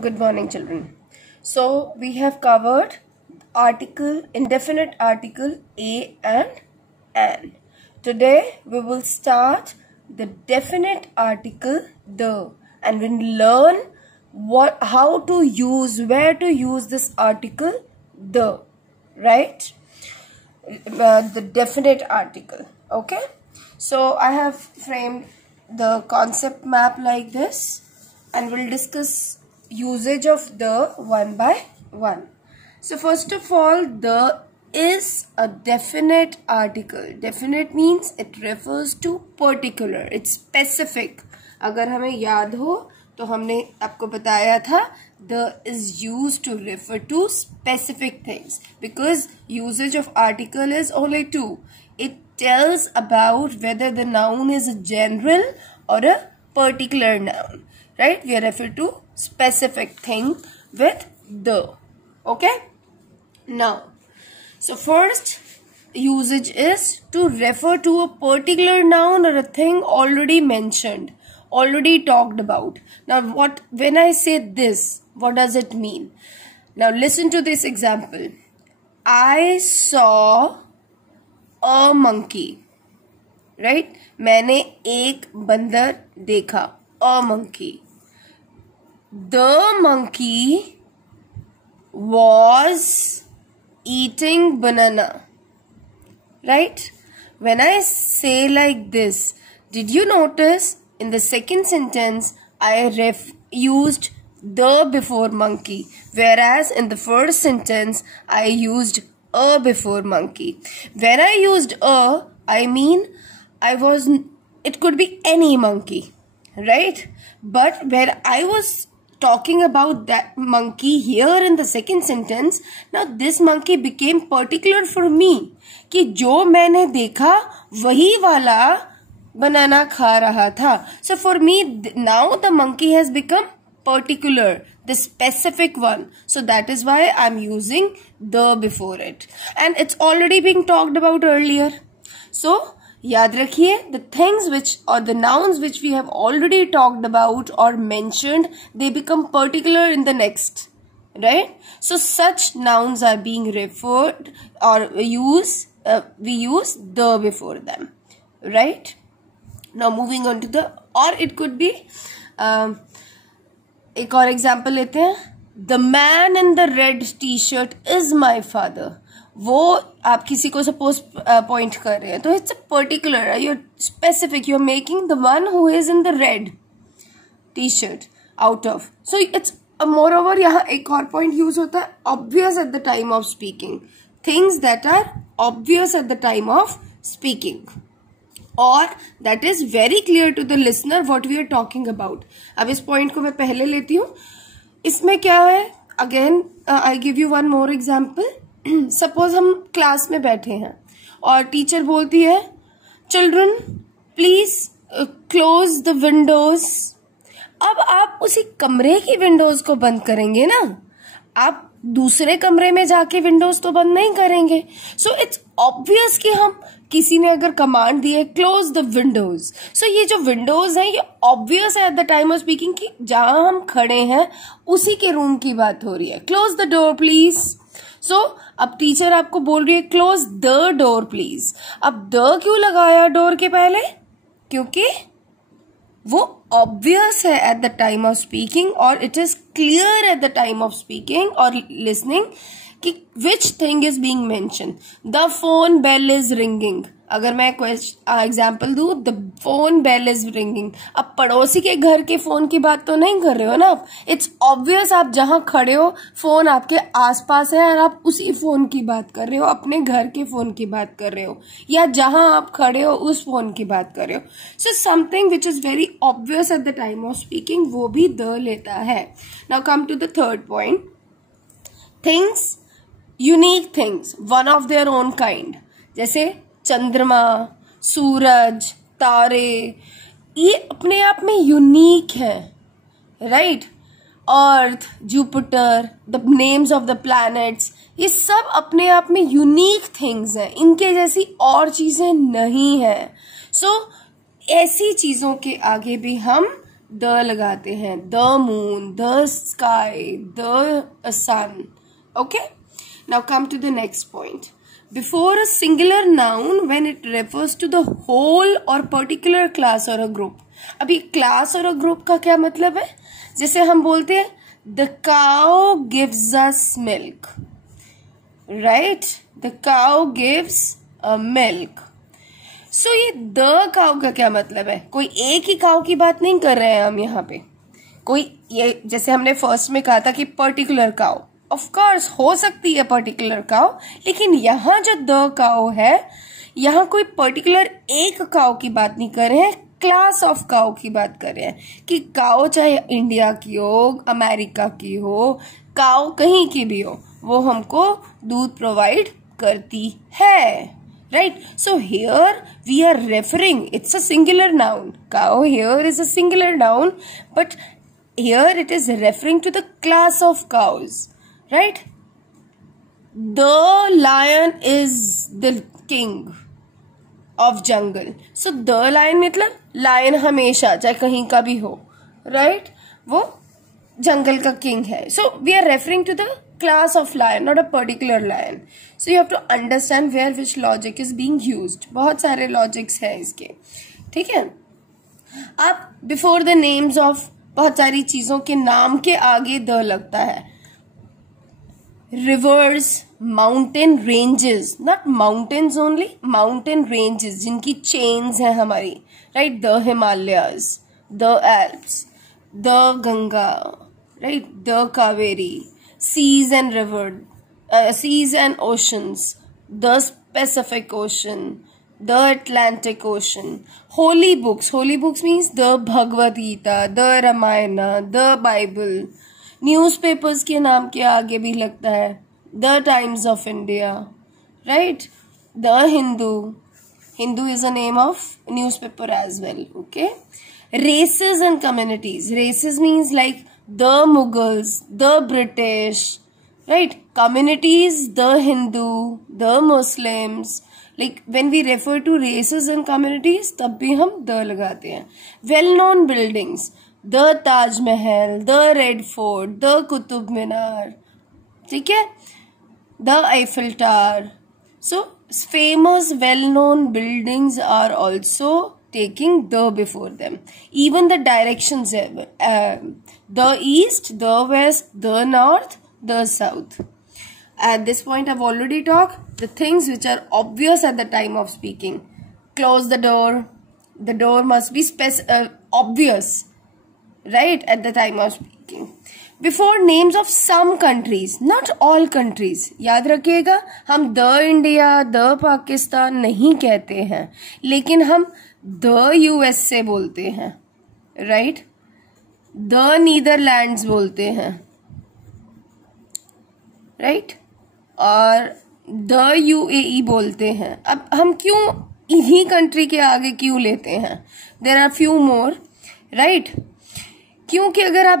Good morning, children. So we have covered article, indefinite article a and an. Today we will start the definite article the, and we'll learn how to use, where to use this article the, right? The definite article. Okay. So I have framed the concept map like this, and we'll discuss usage of the one by one. So first of all, the is a definite article. Definite means it refers to particular, it's specific. अगर हमें याद हो तो हमने आपको बताया था the is used to refer to specific things, because usage of article is only two. It tells about whether the noun is a general or a particular noun, right? We refer to specific thing with the. Okay, now so first usage is to refer to a particular noun or a thing already mentioned, already talked about. Now when I say this, what does it mean? Now listen to this example. I saw a monkey, right? मैंने एक बंदर देखा, a monkey. The monkey was eating banana, right? When I say like this, did you notice in the second sentence I used the before monkey, whereas in the first sentence I used a before monkey. When I used a, I mean it could be any monkey, right? But where I was talking about that monkey here in the second sentence, now this monkey became particular for me, कि जो मैंने देखा वही वाला banana खा रहा था. So for me now the monkey has become particular, the specific one. So that is why I'm using the before it, and it's already being talked about earlier. So याद रखिए, the things which or the nouns which we have already talked about or mentioned, they become particular in the next, right? So such nouns are being referred or we use the before them, right? Now moving on to the, or it could be एक और example लेते हैं. The man in the red t-shirt is my father. वो आप किसी को suppose point कर रहे हैं तो it's particular, your specific, you are making the one who is in the red T shirt out of. So it's moreover. यहाँ एक और पॉइंट यूज होता है, obvious at the time of speaking, things that are obvious at the time of speaking, और that is very clear to the listener what we are talking about. अब इस point को मैं पहले लेती हूँ. इसमें क्या है, again I give you one more example. Suppose हम क्लास में बैठे हैं और टीचर बोलती है, children please close the Windows. अब आप उसी कमरे की विंडोज को बंद करेंगे ना, आप दूसरे कमरे में जाके विंडोज तो बंद नहीं करेंगे. सो इट्स ऑब्वियस कि हम, किसी ने अगर कमांड दी है क्लोज द विंडोज, सो ये जो विंडोज है ये ऑब्वियस है at the time of speaking कि जहां हम खड़े हैं उसी के रूम की बात हो रही है. Close the door please. So अब टीचर आपको बोल रही है क्लोज द डोर प्लीज. अब द क्यों लगाया डोर के पहले? क्योंकि वो ऑब्वियस है at the time of speaking, और it is clear at the time of speaking और लिसनिंग कि which thing is being mention. The phone bell is ringing. अगर मैं एग्जाम्पल दूं, the phone bell is ringing. अब पड़ोसी के घर के फोन की बात तो नहीं कर रहे हो ना आप. इट्स ऑब्वियस आप जहां खड़े हो फोन आपके आसपास है और आप उसी फोन की बात कर रहे हो, अपने घर के फोन की बात कर रहे हो, या जहां आप खड़े हो उस फोन की बात कर रहे हो. So something which is very obvious at the time of speaking, वो भी द लेता है. Now come to the third point. Things, unique things, one of their own kind, जैसे चंद्रमा, सूरज, तारे, ये अपने आप में यूनिक है, right? Earth, Jupiter, the names of the planets, ये सब अपने आप में यूनिक थिंग्स हैं, इनके जैसी और चीजें नहीं है. सो ऐसी चीजों के आगे भी हम द लगाते हैं. The moon, the sky, the sun. Okay, now come to the next point. Before a singular noun when it refers to the whole or particular class or a group. अभी class और a group का क्या मतलब है? जैसे हम बोलते हैं the cow gives us milk, right? The cow gives milk. So ये the cow का क्या मतलब है? कोई एक ही cow की बात नहीं कर रहे हैं हम यहाँ पे. कोई ये जैसे हमने फर्स्ट में कहा था कि पर्टिकुलर काउ, ऑफ कोर्स हो सकती है पर्टिकुलर काउ, लेकिन यहाँ जो द काउ है, यहाँ कोई पर्टिकुलर एक काउ की बात नहीं कर रहे हैं, क्लास ऑफ काउ की बात कर रहे हैं कि काउ चाहे इंडिया की हो, अमेरिका की हो, काउ कहीं की भी हो, वो हमको दूध प्रोवाइड करती है, right? So here we are referring, it's a singular noun. Cow here is a singular noun, but here it is referring to the class of cows, right? The lion is the king of jungle. So the lion मतलब lion हमेशा चाहे कहीं का भी हो, right? वो जंगल का king है. So we are referring to the class of lion, not a particular lion. So you have to understand where which logic is being used. बहुत सारे logics है इसके, ठीक है? अब before the names of बहुत सारी चीजों के नाम के आगे द लगता है. Rivers, mountain ranges, not mountains only, mountain ranges जिनकी चेन्स हैं हमारी, right? The Himalayas, the Alps, the Ganga, right? The Kaveri, seas and river, seas and oceans, the Pacific Ocean, the Atlantic Ocean. Holy books means the Bhagavad Gita, the Ramayana, the Bible. Newspapers के नाम के आगे भी लगता है the Times of India, right? The Hindu is a name of newspaper as well, okay? Races and communities. Races means like the Mughals, the British, right? Communities, the Hindu, the Muslims. Like when we refer to races and communities, तब भी हम the लगाते हैं. Well known buildings, the Taj Mahal, the Red Fort, the Qutub Minar, ठीक है? The Eiffel Tower. So famous well known buildings are also taking the before them. Even the directions, the east, the west, the north, the south. At this point I've already talked the things which are obvious at the time of speaking. Close the door. The door must be obvious, right, at the time of speaking. Before names of some countries, not all countries. याद रखिएगा, हम the India, the Pakistan नहीं कहते हैं, लेकिन हम the US से बोलते हैं, राइट? द नीदरलैंड्स बोलते हैं, राइट? और द यूएई बोलते हैं. अब हम क्यों इन्हीं कंट्री के आगे क्यों लेते हैं? There are few more, right? क्योंकि अगर आप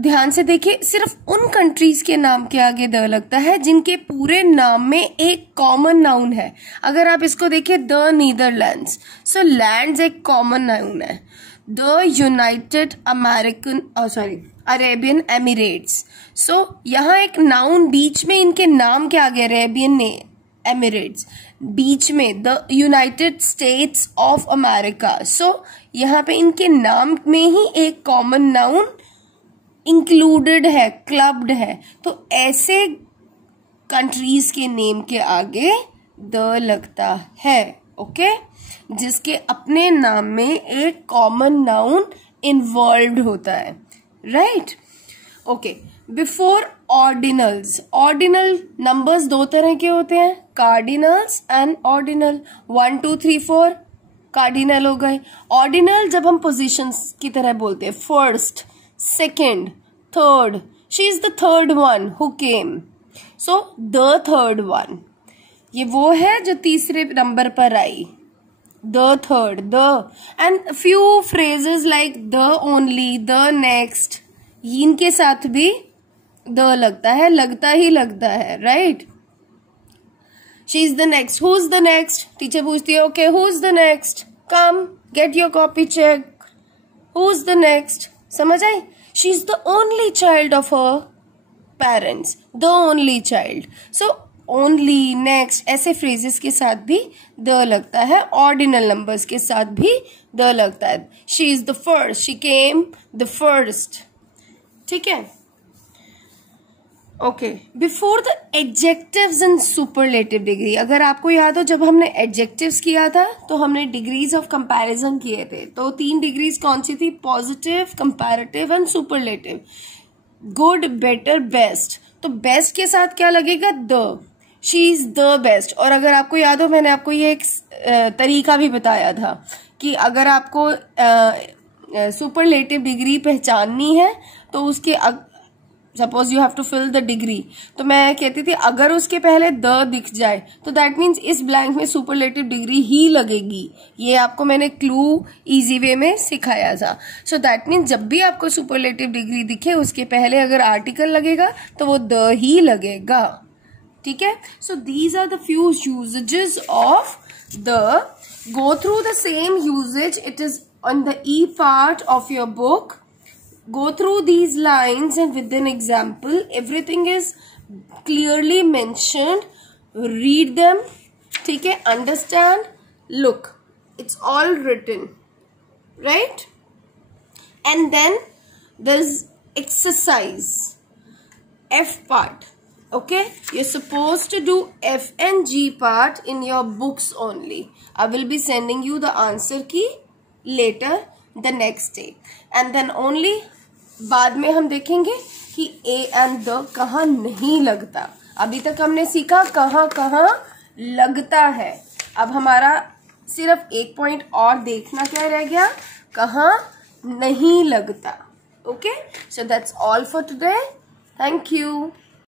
ध्यान से देखिए, सिर्फ उन कंट्रीज के नाम के आगे द लगता है जिनके पूरे नाम में एक कॉमन नाउन है. अगर आप इसको देखिए, द नीदरलैंड्स, सो लैंड्स एक कॉमन नाउन है. द यूनाइटेड अरेबियन एमिरेट्स, सो यहाँ एक नाउन बीच में, इनके नाम के आगे अरेबियन एमिरेट्स, बीच में the United States of America. So यहाँ पे इनके नाम में ही एक कॉमन नाउन इंक्लूडेड है, क्लब्ड है. तो ऐसे कंट्रीज के नेम के आगे द लगता है, ओके? जिसके अपने नाम में एक कॉमन नाउन इन्वॉल्व होता है, right? Okay. Before ordinals, ordinal numbers दो तरह के होते हैं, कार्डिनल्स एंड ऑर्डिनल. 1 2 3 4 कार्डिनल हो गए. ऑर्डिनल जब हम पोजीशंस की तरह बोलते हैं, first, second, third. She is the third one who came, so the third one. ये वो है जो तीसरे नंबर पर आई, the third, the, and few phrases like the only, the next, इनके साथ भी the लगता है, लगता ही लगता है, right? She is the next. Who's the next? Teacher पूछती है, okay, who's the next? Come, get your copy check. Who is the next, समझ आई? She is the only child of her parents, the only child. So only, next, ऐसे phrases के साथ भी the लगता है, ऑर्डिनल नंबर्स के साथ भी द लगता है. She is the first, she came the first. ठीक है, okay. Before the adjectives in superlative degree, अगर आपको याद हो जब हमने एडजेक्टिव्स किया था तो हमने डिग्रीज ऑफ कंपैरिजन किए थे. तो 3 डिग्रीज कौन सी थी? Positive, comparative and superlative. Good, better, best. तो बेस्ट के साथ क्या लगेगा? The. She is the best. और अगर आपको याद हो मैंने आपको ये एक तरीका भी बताया था कि अगर आपको सुपरलेटिव डिग्री पहचाननी है तो उसके suppose you have to fill the degree, तो मैं कहती थी अगर उसके पहले द दिख जाए तो दैट मीन्स इस ब्लैंक में सुपरलेटिव डिग्री ही लगेगी. ये आपको मैंने क्लू इजी वे में सिखाया था. सो दैट मीन्स जब भी आपको सुपरलेटिव डिग्री दिखे उसके पहले अगर आर्टिकल लगेगा तो वो द ही लगेगा. ठीक है. So these are the few usages of the. Go through the same usages, it is on the E part of your book. Go through these lines and with an example. Everything is clearly mentioned. Read them. ठीक है, understand. Look, it's all written, right? And then there's exercise, F part. Okay, you're supposed to do F and G part in your books only. I will be sending you the answer key later the next day, and then only बाद में हम देखेंगे कि A and the कहाँ नहीं लगता. अभी तक हमने सीखा कहाँ कहाँ लगता है. अब हमारा सिर्फ एक पॉइंट और देखना क्या रह गया, कहाँ नहीं लगता. Okay, so that's all for today. Thank you.